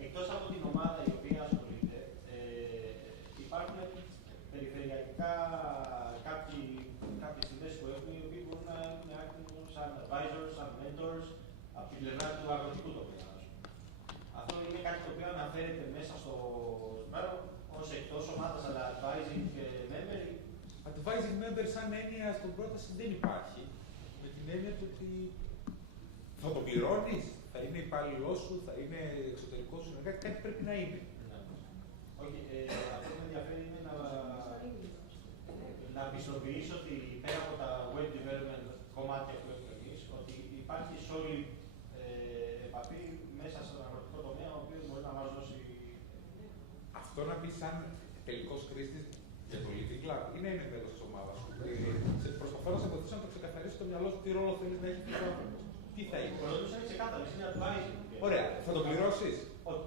Εκτός από την ομάδα η οποία ασχολείται, υπάρχουν περιφερειακά κάποιες ιδέες που έχουμε, οι οποίοι μπορούν να έχουν σαν advisors, σαν mentors, από την πλευρά του αγροτικού τομέα. Αυτό είναι κάτι το οποίο αναφέρεται μέσα στο μέρο ως εκτός ομάδας, αλλά advising member. Advising member σαν έννοια στην πρόταση δεν υπάρχει. Με την έννοια του ότι θα το πληρώνεις, θα είναι υπάλληλός σου, θα είναι εξωτερικός σου, κάτι πρέπει να είναι. Όχι, αυτό που με ενδιαφέρει είναι να πιστοποιήσω ότι πέρα από τα web development κομμάτια που έχουμε εμείς, ότι υπάρχει solid επαφή μέσα στον αγροτικό τομέα, ο οποίος μπορεί να μας δώσει. Αυτό να πει σαν τελικός χρήστης για το Living Club είναι ένα μέλος της ομάδας σου. Προσπαθώ να σε βοηθήσω να το ξεκαθαρίσει στο μυαλό σου τι ρόλο θέλεις να έχει αυτό ο άνθρωπος. Τι θα έχει. Ο ρόλος είναι ξεκάθαρος, είναι advising. Ωραία, θα το πληρώσεις. Όχι.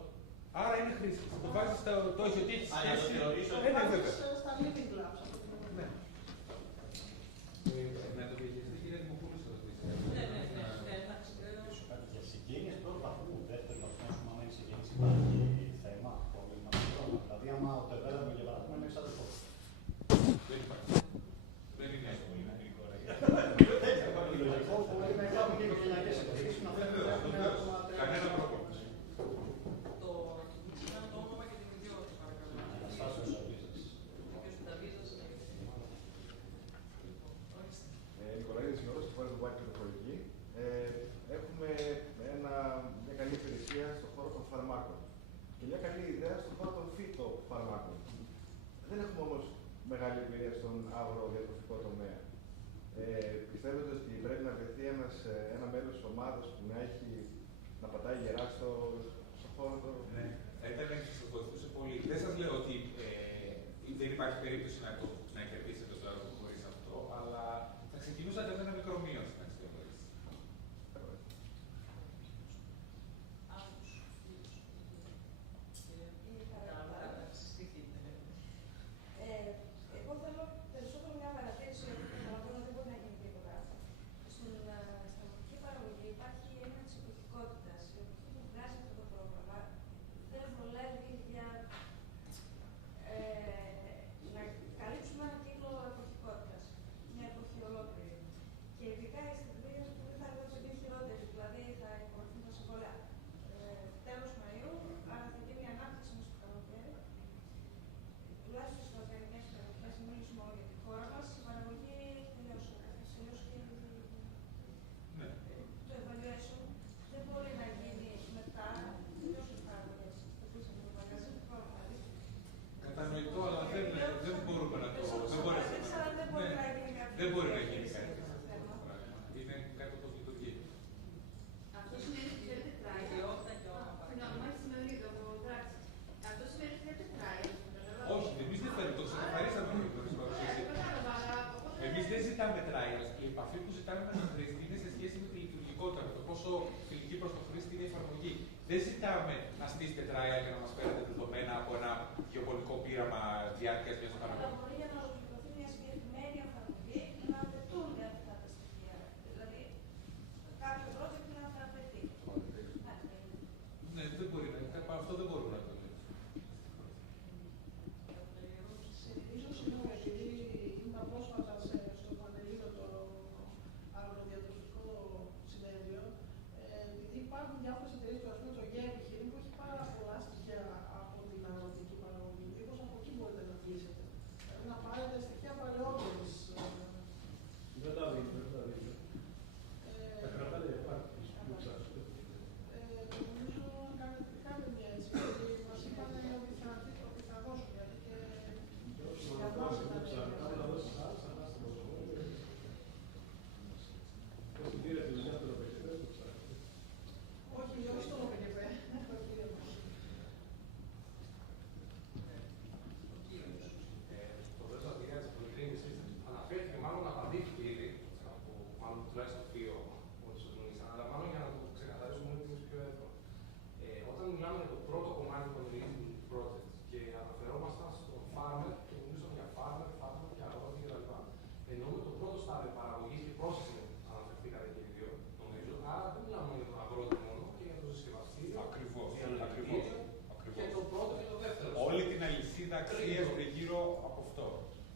Άρα είναι χρήστη. Το βάζεις το έχει ότι έχει Αν το θεωρήσω. Ναι, βέβαια. Στα living clubs. Ναι. Να το διαχειριστεί, κύριε Δημοπούλου, σε ρωτήσει. Ναι. Για συγγένειες τώρα βαθμού δεύτερου βαθμού, άμα είναι συγγένειες υπάρχει θέμα, πρόβλημα. Δηλαδή, άμα το επέλαβε για παράδειγμα είναι εξάδελφο. Δεν υπάρχει. Δεν είναι εύκολο. Λογικό μπορεί να υπάρχουν και οικογενειακές εκδοχές να φέρουν άτομα. Κανένα πρόβλημα. Το όνομα και την ιδιότητα, παρακαλώ. Αναστάσεως Σαββίζας. Νικολαίδης Γιώργος, κυβέρνηση του Βάκη και Τεχνολογική. Έχουμε μια καλή υπηρεσία στον χώρο των φαρμάκων και μια καλή ιδέα στον χώρο των φυτοφαρμάκων. Δεν έχουμε όμως μεγάλη εμπειρία στον αγροδιατροφικό τομέα. Πιστεύετε ότι πρέπει να βρεθεί ένα μέλος της ομάδας που να πατάει γερά στο χώρο του? Ναι, θα σας βοηθούσε πολύ. Δεν σας λέω ότι δεν υπάρχει περίπτωση να κερδίσετε το έργο χωρίς αυτό, αλλά θα ξεκινούσατε με ένα μικρό μείον στην αξιολόγηση. Εγώ θέλω περισσότερο μια παρατήρηση, γιατί καταλαβαίνω δεν μπορεί να γίνει τίποτα. Στην σταματική παραγωγή υπάρχει ένα της εποχικότητας. Η εποχή που βγάζει αυτό το πρόγραμμα δεν βολεύει για να καλύψουμε ένα κύκλο εποχικότητας, μια εποχή ολόκληρη. Και ειδικά οι αισθητήρες που δεν θα λέω ότι είναι χειρότεροι, δηλαδή θα υπογραφούν τα συμβόλαια τέλος Μαΐου, άρα θα γίνει ανάπτυξη μέσα στο καλοκαίρι. Τουλάχιστον στις οργανικές παραγωγές, να μιλήσουμε μόνο για τη χώρα μας, η παραγωγή έχει τελειώσει. Έχει τελειώσει και το evaluation. Δεν μπορεί να γίνει μετά, τελειώσουν οι παραγωγές. Το πείσαμε το μαγαζί του πρόγραμμα. Κατανοητό, αλλά δεν μπορούμε να το. Δεν μπορεί να γίνει κάτι. Είναι κάτι όπως λειτουργεί. Αυτό σημαίνει ότι δεν τετράει. Συγγνώμη, συμμερίδα από πράξη. Αυτό σημαίνει ότι δεν τετράει. Όχι, εμείς δεν θέλουμε, το ξεκαθαρίσαμε στην παρουσίαση. Εμείς δεν ζητάμε trials. Η επαφή που ζητάμε με τον χρήστη είναι σε σχέση με τη λειτουργικότητα, με το πόσο φιλική προς τον χρήστη είναι η εφαρμογή. Δεν ζητάμε να στήσετε trial και να μας φέρετε δεδομένα από ένα γεωπολικό πείραμα διάρκειας μιας παραγωγής. Αλλά μπορεί για να ολοκληρωθεί μια συγκεκριμένη εφαρμογή να απαιτούνται αυτά τα στοιχεία. Δηλαδή, κάποιο project να θα απαιτεί. Ναι, δεν μπορεί να είναι. Αυτό δεν μπορούμε να το λέμε. Ίσως συγγνώμη, επειδή αξίας γύρω από αυτό.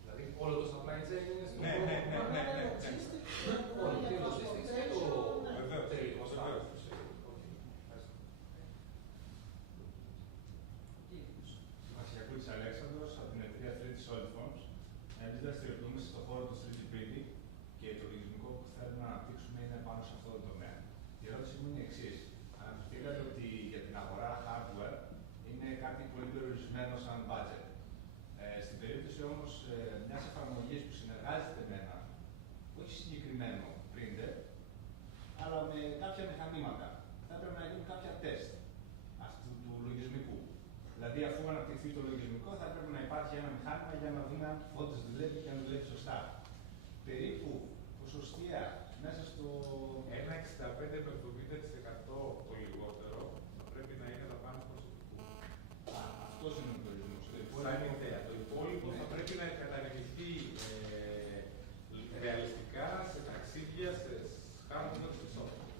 Δηλαδή όλο το supply chain είναι στο Ναι. Όλο το logistics και το τελικό στάδιο. Βασιακούλης Αλέξανδρος, από την εταιρεία 3D Solidforms. Εμείς δραστηριοποιούμαστε στον χώρο του 3D printing και το λογισμικό που θέλουμε να αναπτύξουμε είναι πάνω σε αυτό το τομέα. Η ερώτηση μου είναι η εξής. Αναφερθήκατε ότι για την αγορά hardware είναι κάτι πολύ περιορισμένο σαν budget. Στην περίπτωση όμως μιας εφαρμογής που συνεργάζεται με ένα όχι συγκεκριμένο printer, αλλά με κάποια μηχανήματα, θα έπρεπε να γίνουν κάποια τεστ αυτού του λογισμικού. Δηλαδή, αφού αναπτυχθεί το λογισμικό, θα έπρεπε να υπάρχει ένα μηχάνημα για να δούμε αν όντως δουλεύει και αν δουλεύει σωστά. Περίπου ποσοστία μέσα στο. Ένα 65-70% το λιγότερο θα πρέπει να είναι δαπάνη προσωπικού. Αυτός είναι ο περιορισμός. Σαν ιδέα. Το υπόλοιπο θα πρέπει να κατανοηθεί ρεαλιστικά σε ταξίδια, σε hardware, σε software.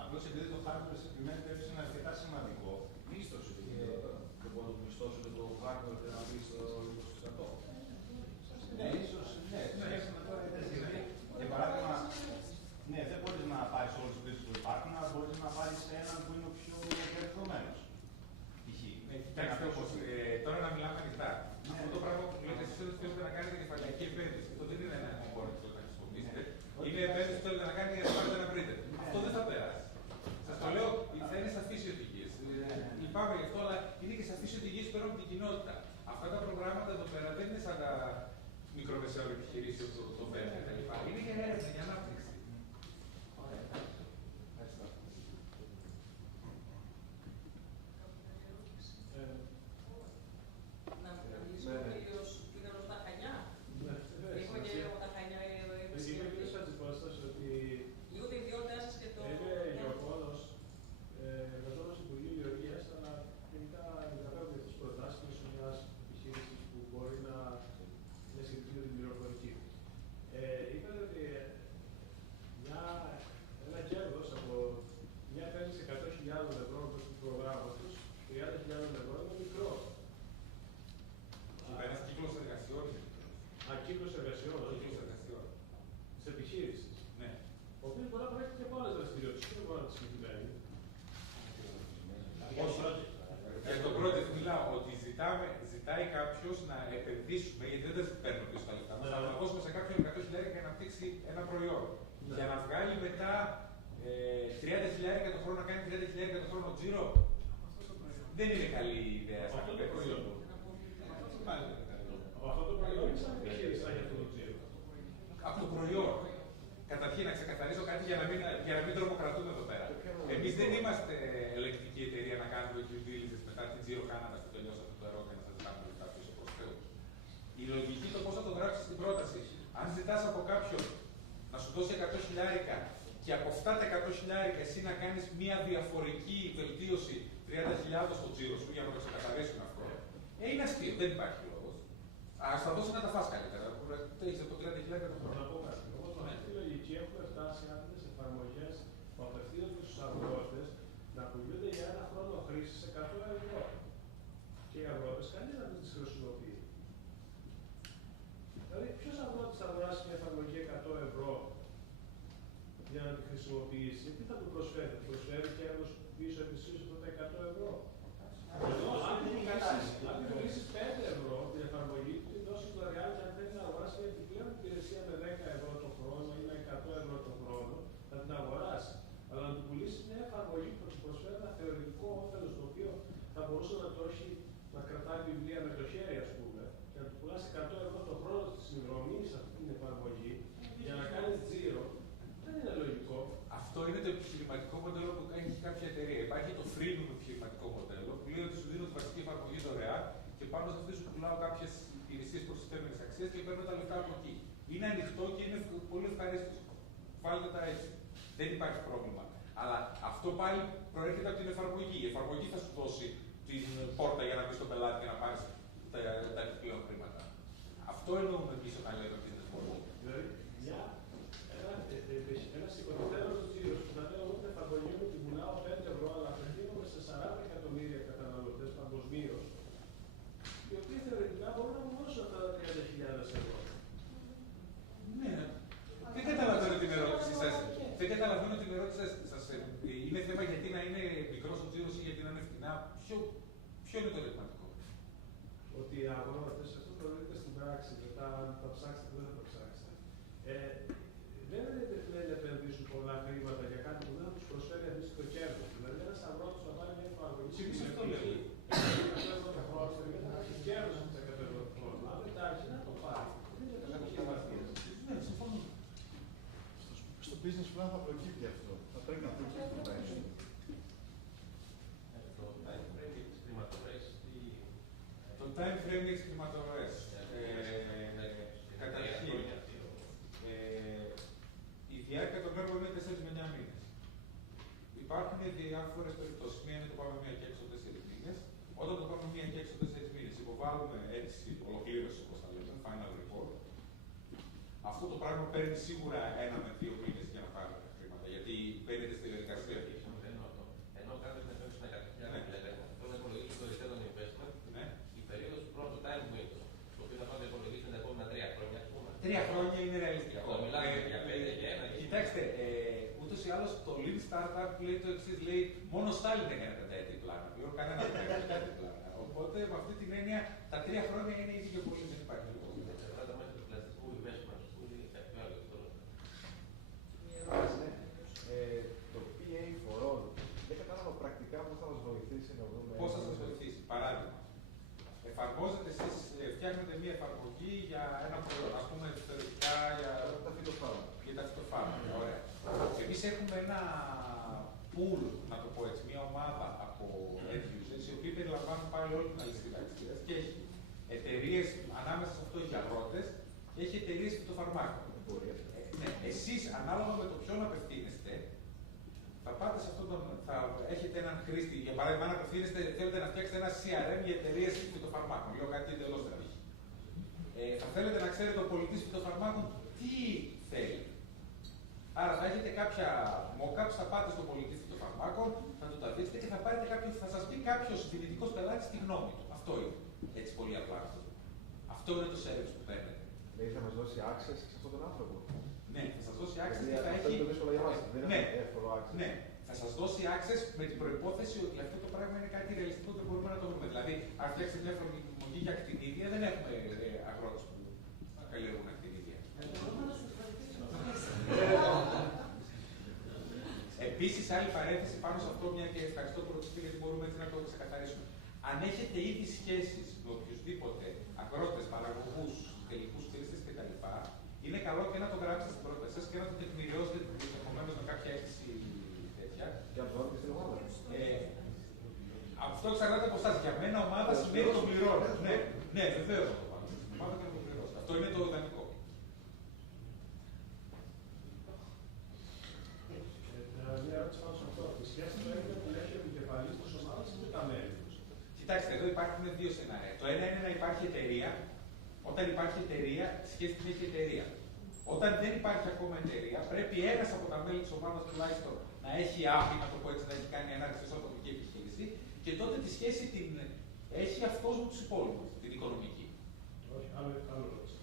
Απλώς επειδή το hardware σε συγκεκριμένη περίπτωση είναι αρκετά σημαντικό. Μίσθωση. Δεν μπορώ να μισθώσω το hardware και να μπει στο 20%. Ναι, ίσως, ναι. Σκέφτομαι τώρα, για παράδειγμα, ναι, δεν μπορείς να πάρεις όλους τους πίσω που υπάρχουν, αλλά μπορείς να πάρεις έναν που είναι ο πιο διαδεδομένος. Κοιτάξτε όμως, τώρα να μιλάμε ανοιχτά. Αυτό το πράγμα που λέτε εσείς ότι θέλετε να κάνετε κεφαλαϊκή επένδυση. Αυτό δεν είναι ένα κόμπο που θέλετε να χρησιμοποιήσετε. Είναι επένδυση που θέλετε να κάνετε για να πάρετε ένα printer. Αυτό δεν θα περάσει. Σας το λέω, θα είναι σαφείς οι οδηγίες. Λυπάμαι γι' αυτό, αλλά είναι και σαφείς οι οδηγίες πέρα από την κοινότητα. Αυτά τα προγράμματα εδώ πέρα δεν είναι σαν τα μικρομεσαίες επιχειρήσεις που το παίρνουν κτλ. Είναι για έρευνα, για ανάπτυξη. Να μιλήσουμε τελείως λίγο στα Χανιά. Λίγο και λίγο τα Χανιά εδώ. Είπε ο κ. Χατζικώστας ότι λίγο την ιδιότητά σας και το. είναι γεωφόνος, εργαζόμενος του Υπουργείου Γεωργίας, αλλά γενικά ενδιαφέρονται τις προτάσεις μιας επιχείρησης που μπορεί να είναι σχετική με την πληροφορική. Είπατε ότι ένα κέρδος από μια επένδυση 100.000 ευρώ προς το πρόγραμμα τους, 30.000 ευρώ είναι μικρό. Ένα κύκλος εργασιών. Κύκλος εργασιών. Της επιχείρησης. Ναι. Ο οποίος μπορεί να προέρχεται και από άλλες δραστηριότητες, δεν μπορεί να τις συγκεκριμένει. Για το project μιλάω ότι ζητάει κάποιος να επενδύσουμε, γιατί δεν τα παίρνω πίσω τα λεφτά μας, αλλά να δώσουμε σε κάποιον 100.000 για να αναπτύξει ένα προϊόν. Για να βγάλει μετά 30.000 το χρόνο, να κάνει 30.000 το χρόνο τζίρο, δεν είναι καλή ιδέα. Αυτό το προϊόν. Αυτό το προϊόν είναι σαν επιχείρηση για αυτό το τζίρο. Από το προϊόν. Καταρχήν, να ξεκαθαρίσω κάτι για να μην τρομοκρατούμε εδώ πέρα. Εμείς δεν είμαστε ελεγκτική εταιρεία να κάνουμε due diligence μετά την τζίρο κάναμε που τελειώσαμε το ερώτημα και να σας ζητάμε λεφτά πίσω προς Θεού. Η λογική το πώς θα το γράψεις στην πρόταση. Αν ζητάς από κάποιον να σου δώσει 100.000 και από αυτά τα 100.000 εσύ να κάνεις μια διαφορική βελτίωση 30.000 στο τζίρο σου για να το ξεκαθαρίσουμε αυτό. Είναι αστείο, δεν υπάρχει λόγος. Ας τα δώσει να τα φας καλύτερα. Έχεις από 30.000 το χρόνο. Να πω κάτι. Όμως με αυτή τη λογική έχουμε φτάσει άπειρες εφαρμογές που απευθύνονται στους αγρότες να πουλούνται για ένα χρόνο χρήσης 100 ευρώ. Και οι αγρότες κανείς δεν τις χρησιμοποιεί. Δηλαδή, ποιος αγρότης θα αγοράσει μια εφαρμογή 100 ευρώ για να τη χρησιμοποιήσει, τι θα του προσφέρει, του προσφέρει κέρδος πίσω επισύως από τα 100 ευρώ. Αν του πουλήσεις 5 ευρώ την εφαρμογή, του την δώσεις δωρεάν και αν θέλει να αγοράσει μια επιπλέον υπηρεσία με 10 ευρώ το χρόνο ή με 100 ευρώ το χρόνο, θα την αγοράσει. Αλλά να του πουλήσει μια εφαρμογή που θα του προσφέρει ένα θεωρητικό όφελος το οποίο θα μπορούσε να το έχει να κρατάει βιβλία με το χέρι, ας πούμε, και να του πουλάσει 100 ευρώ το χρόνο τη συνδρομή σε αυτή την εφαρμογή για να κάνει τζίρο, δεν είναι λογικό. Αυτό είναι το επιχειρηματικό μοντέλο που έχει κάποια εταιρεία. Υπάρχει το freemium επιχειρηματικό μοντέλο που λέει ότι σου δίνω τη βασική εφαρμογή δωρεάν και πάνω σε αυτή σου πουλάω κάποιες υπηρεσίες προστιθέμενης αξίας και παίρνω τα λεφτά από εκεί. Είναι ανοιχτό και είναι πολύ ευχαρίστηση. Βάλτε τα έτσι. Δεν υπάρχει πρόβλημα. Αλλά αυτό πάλι προέρχεται από την εφαρμογή. Η εφαρμογή θα σου δώσει την πόρτα για να μπει στον πελάτη και να πάρει τα επιπλέον χρήματα. Αυτό εννοούμε εμείς όταν λέμε business model. Δηλαδή, ένας υποτιθέμενος τζίρος που θα λέω εγώ την εφαρμογή μου την πουλάω 5 ευρώ, αλλά απευθύνομαι σε 40 εκατομμύρια καταναλωτές παγκοσμίως, οι οποίοι θεωρητικά Ποιο είναι το ερωτηματικό? Ότι οι αγρότες, αυτό το δείτε στην πράξη, μετά αν τα ψάξετε δεν θα τα ψάξετε. Δεν είναι διατεθειμένοι να επενδύσουν πολλά χρήματα για κάτι που δεν θα τους προσφέρει αντίστοιχο κέρδος. Δηλαδή, ένας αγρότης να πάρει μια εφαρμογή. Σίγουρα αυτό λέω. Δεν θα έχει κέρδος από τα 100 χρόνια. Αν δεν τα έχει, να το πάρει. Ναι, συμφωνώ. Στο business plan θα προκύπτει αυτό. Θα πρέπει να προκύπτει το timing. Το time frame για τις χρηματογορές. Καταρχήν, η διάρκεια των έργων είναι 4 με 9 μήνες. Υπάρχουν διάφορες περιπτώσεις. Μία είναι το πάμε μία και έξω 4 μήνες. Όταν το πάμε μία και έξω 4 μήνες, υποβάλλουμε αίτηση ολοκλήρωση, όπως θα λέμε, final report. Αυτό το πράγμα παίρνει σίγουρα 1 με 2 μήνες για να πάρει τα χρήματα. Γιατί μπαίνετε στη διαδικασία. Ενώ κάνετε να παίξουν κάποια αυτό να υπολογίσουν το return on investment, η περίοδος πρώτου time window, το οποίο θα πάνε να υπολογίσουν τα επόμενα 3 χρόνια. 3 χρόνια είναι ρεαλιστικό. Μιλάμε για 5 και 1. Κοιτάξτε, ούτως ή άλλως το Lean Startup λέει το εξής, λέει μόνο Στάλιν έκανε πενταετή πλάνα, πλέον κανένα δεν έκανε πενταετή πλάνα. Οπότε με αυτή την έννοια τα 3 χρόνια είναι ήδη και πολύ, δεν υπάρχει λόγο. Το PA for all, δεν κατάλαβα πρακτικά πώς θα μας βοηθήσει να βρούμε. Πώς θα σας βοηθήσει, παράδειγμα. Εφαρμόζετε εσείς, φτιάχνετε μία εφαρμογή για ένα προϊόν, ας πούμε θεωρητικά για τα φυτοφάρμακα. Ωραία. Εμείς έχουμε ένα pool, να το πω έτσι, μία ομάδα από end users, οι οποίοι περιλαμβάνουν πάλι όλη την αλυσίδα αξίας και έχει εταιρείες, ανάμεσα σε αυτό έχει αγρότες και έχει εταιρείες φυτοφαρμάκων. Ναι, εσείς, ανάλογα με το ποιον απευθύνεστε, θα πάτε σε αυτόν τον. Θα έχετε έναν χρήστη. Για παράδειγμα, αν απευθύνεστε, θέλετε να φτιάξετε ένα CRM για εταιρείες φυτοφαρμάκων. Λέω κάτι εντελώς τραβή. Θα θέλετε να ξέρετε ο πολιτής φυτοφαρμάκων τι θέλει. Άρα θα έχετε κάποια mock-ups, θα πάτε στον πολιτή φυτοφαρμάκων, θα του τα δείτε και θα σας πει κάποιος δυνητικός πελάτης τη γνώμη του. Αυτό είναι. Έτσι πολύ απλά. Αυτό είναι το service που παίρνετε. Δηλαδή θα μας δώσει access σε αυτόν τον άνθρωπο. Ναι, θα σας δώσει access και θα έχει. Αυτό είναι το δύσκολο για μας. Δεν είναι εύκολο access. Ναι, θα σας δώσει access με την προϋπόθεση ότι αυτό το πράγμα είναι κάτι ρεαλιστικό και μπορούμε να το βρούμε. Δηλαδή, αν φτιάξετε μια εφαρμογή για ακτινίδια, δεν έχουμε αγρότες που καλλιεργούν ακτινίδια. Επίσης, άλλη παρένθεση πάνω σε αυτό, μια και ευχαριστώ που ρωτήσετε γιατί μπορούμε έτσι να το ξεκαθαρίσουμε. Αν έχετε ήδη σχέσεις με οποιουσδήποτε αγρότες, παραγωγούς, τελικούς χρήστες κτλ., είναι καλό και να το γράψετε στην πρόταση σας και να το τεκμηριώσετε ενδεχομένως με κάποια αίτηση τέτοια. Για να το βάλετε στην ομάδα. Αυτό εξαρτάται από εσάς. Για μένα ομάδα σημαίνει το πληρώνω. Ναι, βεβαίως να το βάλω. Ομάδα και να το πληρώσω. Αυτό είναι το ιδανικό. Μια ερώτηση πάνω σε αυτό. Η σχέση του έγινε που έχει επικεφαλής της ομάδας ή τα μέλη τους. Κοιτάξτε, εδώ υπάρχουν δύο σενάρια. Το ένα είναι να υπάρχει εταιρεία. Όταν υπάρχει εταιρεία, σχέση την έχει εταιρεία. Όταν δεν υπάρχει ακόμα εταιρεία, πρέπει ένας από τα μέλη της ομάδας τουλάχιστον να έχει άπη, να το πω έτσι, να έχει κάνει ανάρτηση ως ατομική επιχείρηση και τότε τη σχέση την έχει αυτός με τους υπόλοιπους, την οικονομική. Όχι, άλλο ερώτηση.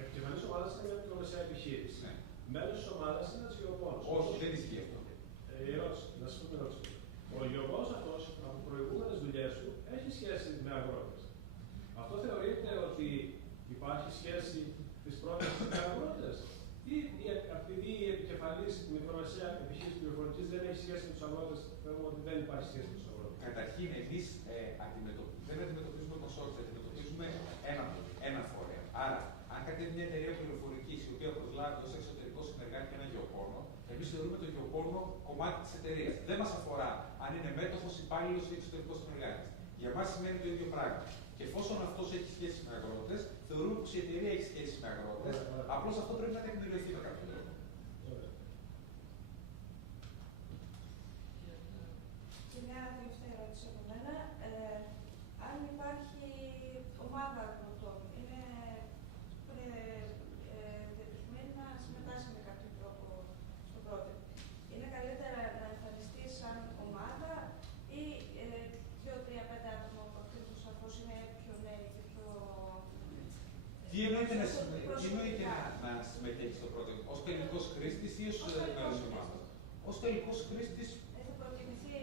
Επικεφαλής ομάδας είναι μια μικρομεσαία επιχείρηση. Ναι. Μέλος της ομάδας είναι ένας γεωπόνος. Όχι, δεν ισχύει αυτό. Η ερώτηση, να σας πω την ερώτηση. Ο γεωπόνος αυτός από προηγούμενες δουλειές του έχει σχέση με αγρότες. Αυτό θεωρείται ότι υπάρχει σχέση της πρότασης με αγρότες ή επειδή η επικεφαλής, η μικρομεσαία επιχείρηση πληροφορικής δεν έχει σχέση με τους αγρότες, θεωρούμε ότι δεν υπάρχει σχέση με τους αγρότες. Καταρχήν, εμείς δεν αντιμετωπίζουμε consortia, αντιμετωπίζουμε ένα φορέα. Άρα, αν κάτι μια εταιρεία πληροφορικής η οποία προσλάβει ως εξωτερικό συνεργάτη και ένα γεωπόνο, εμείς θεωρούμε το γεωπόνο κομμάτι της εταιρείας. Δεν μας αφορά αν είναι μέτοχος, υπάλληλος ή εξωτερικός συνεργάτης. Για εμάς σημαίνει το ίδιο πράγμα. Και εφόσον αυτός έχει σχέση με αγρότες, θεωρούμε πως η εταιρεία έχει σχέση με αγρότες. Απλώς αυτό πρέπει να τεκμηριωθεί με κάποιο τρόπο. Και μια τελευταία ερώτηση από μένα. Αν υπάρχει ομάδα αγροτών, είναι διατεθειμένη να συμμετάσχει με κάποιο τρόπο στο project. Είναι καλύτερα να εμφανιστεί σαν ομάδα ή 2-3-5 άτομα από αυτούς που σαφώς είναι πιο νέοι και πιο. Τι εννοείται να συμμετέχει στο project, ως τελικός χρήστης ή ως μέλος ομάδας? Ως τελικός χρήστης. Θα προτιμηθεί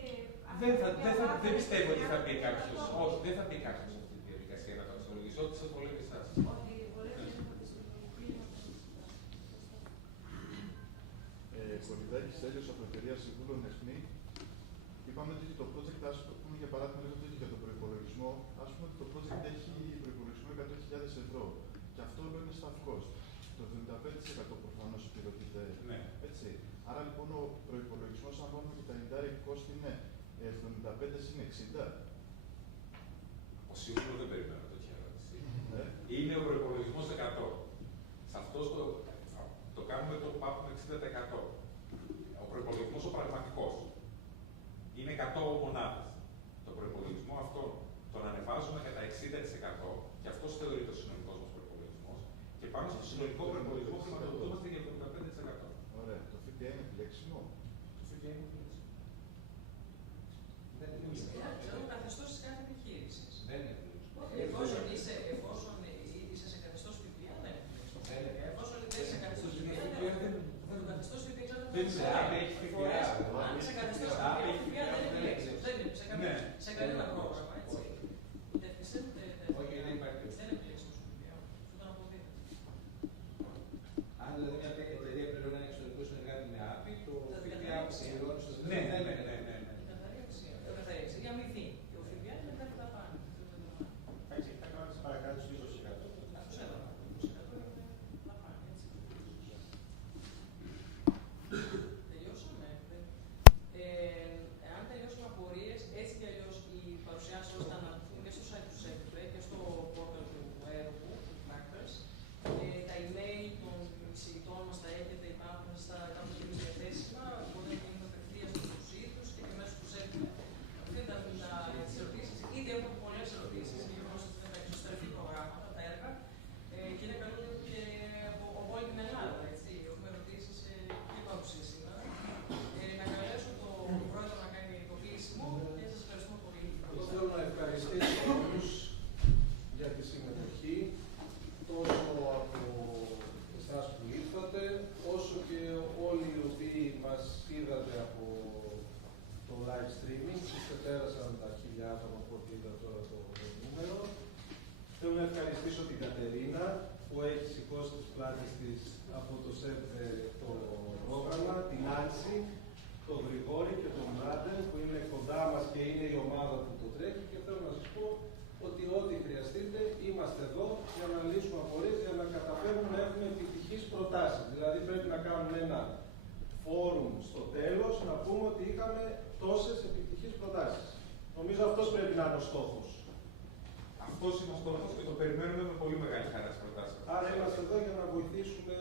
Δεν πιστεύω ότι θα πει κάποιος. Όχι, δεν θα πει κάποιος αυτή τη διαδικασία να το αξιολογήσει. Ό,τι σας βολεύει εσάς. Πολυδάκης Τέλειος από εταιρεία Συμβούλων Εθνή. Είπαμε ότι το project, ας πούμε, για παράδειγμα, λέγοντα ότι για τον προϋπολογισμό, ας πούμε ότι το project έχει προϋπολογισμό 100.000 ευρώ. Και αυτό όλο είναι staff cost. Το 75% προφανώς επιδοτείται. Ναι. Έτσι. Άρα λοιπόν ο προϋπολογισμός, αν βάλουμε και τα indirect cost, είναι 75 συν 60. Σίγουρα δεν περιμένω τέτοια ερώτηση. Είναι ο προϋπολογισμός 100. Σε αυτό το κάνουμε, το πάμε 60%. Ο προϋπολογισμός ο πραγματικός είναι 100 μονάδες. Το προϋπολογισμό αυτό τον ανεβάζουμε κατά 60% και αυτός θεωρείται ο συνολικός μας προϋπολογισμός και πάνω στο συνολικό προϋπολογισμό χρηματοδοτούμαστε για το 75%. Ωραία. Το ΦΠΑ είναι επιλέξιμο. Το ΦΠΑ είναι επιλέξιμο. Δεν είναι επιλέξιμο. Το καθεστώς της κάθε επιχείρησης. Δεν είναι επιλέξιμο. Εφόσον είσαι σε καθεστώς ΦΠΑ, ναι. Εφόσον δεν είσαι σε καθεστώς ΦΠΑ, το καθεστώς ΦΠΑ εξαρτάται. Δεν είσαι ΦΠΑ. Αν είσαι καθεστώς ΦΠΑ, δεν είναι επιλέξιμο. Δεν είναι σε κανένα πρόγραμμα, έτσι. Όχι, δεν υπάρχει. Δεν είναι επιλέξιμο στο ΦΠΑ. Αυτό το αποδίδεται. Αν δηλαδή μια εταιρεία πληρώνει ένα εξωτερικό συνεργάτη με ΑΠΗ, το ΦΠΑ πληρώνει στο Ναι. Το καθαρή αξία αμοιβή. Και ο ΦΠΑ είναι μετά τα πάνω. Εντάξει, θα κάνω τις παρακάτω 20%. Αυτό έβαλα. 20% είναι τα πάνω, έτσι. Τελειώσαμε. Αν τελειώσουμε απορίες, έτσι κι αλλιώς οι παρουσιάσεις όλες θα αναρτηθούν και στο site του ΣΕΚΤΡΕ και στο portal του έργου, του Factors. Τα email των εισηγητών μας τα έχετε, υπάρχουν στα κάπου διαθέσιμα, μπορεί να γίνουν απευθείας στους ίδιους και μέσω του ΣΕΚΤΡΕ. Αφήνετε τις ερωτήσεις, ήδη έχουμε πολλές ερωτήσεις, γεγονός ότι είναι τα εξωστρεφή προγράμματα, τα έργα, και είναι καλό και από όλη την Ελλάδα, έτσι. Έχουμε ερωτήσεις και παρουσία σήμερα. Να καλέσω τον πρόεδρο να κάνει το κλείσιμο και σας ευχαριστούμε πολύ. Εγώ θέλω να ευχαριστήσω όλους για τη συμμετοχή, τόσο από εσάς που ήρθατε, όσο και όλοι οι οποίοι μας είδατε από το live streaming, ξεπέρασαν τα 1000 άτομα από ό,τι είδα τώρα το νούμερο. Θέλω να ευχαριστήσω την Κατερίνα που έχει σηκώσει τις πλάτες της από το ΣΕΠΔΕ το πρόγραμμα, την Άνση, τον Γρηγόρη και τον Μράντεν που είναι κοντά μας και είναι η ομάδα που το τρέχει και θέλω να σας πω ότι ό,τι χρειαστείτε είμαστε εδώ για να λύσουμε απορίες, για να καταφέρουμε να έχουμε επιτυχείς προτάσεις. Δηλαδή πρέπει να κάνουμε ένα φόρουμ στο τέλος, να πούμε ότι είχαμε τόσες επιτυχείς προτάσεις. Νομίζω αυτός πρέπει να είναι ο στόχος. Αυτός είναι ο στόχος και το περιμένουμε με πολύ μεγάλη χαρά στις προτάσεις. Άρα είμαστε εδώ για να βοηθήσουμε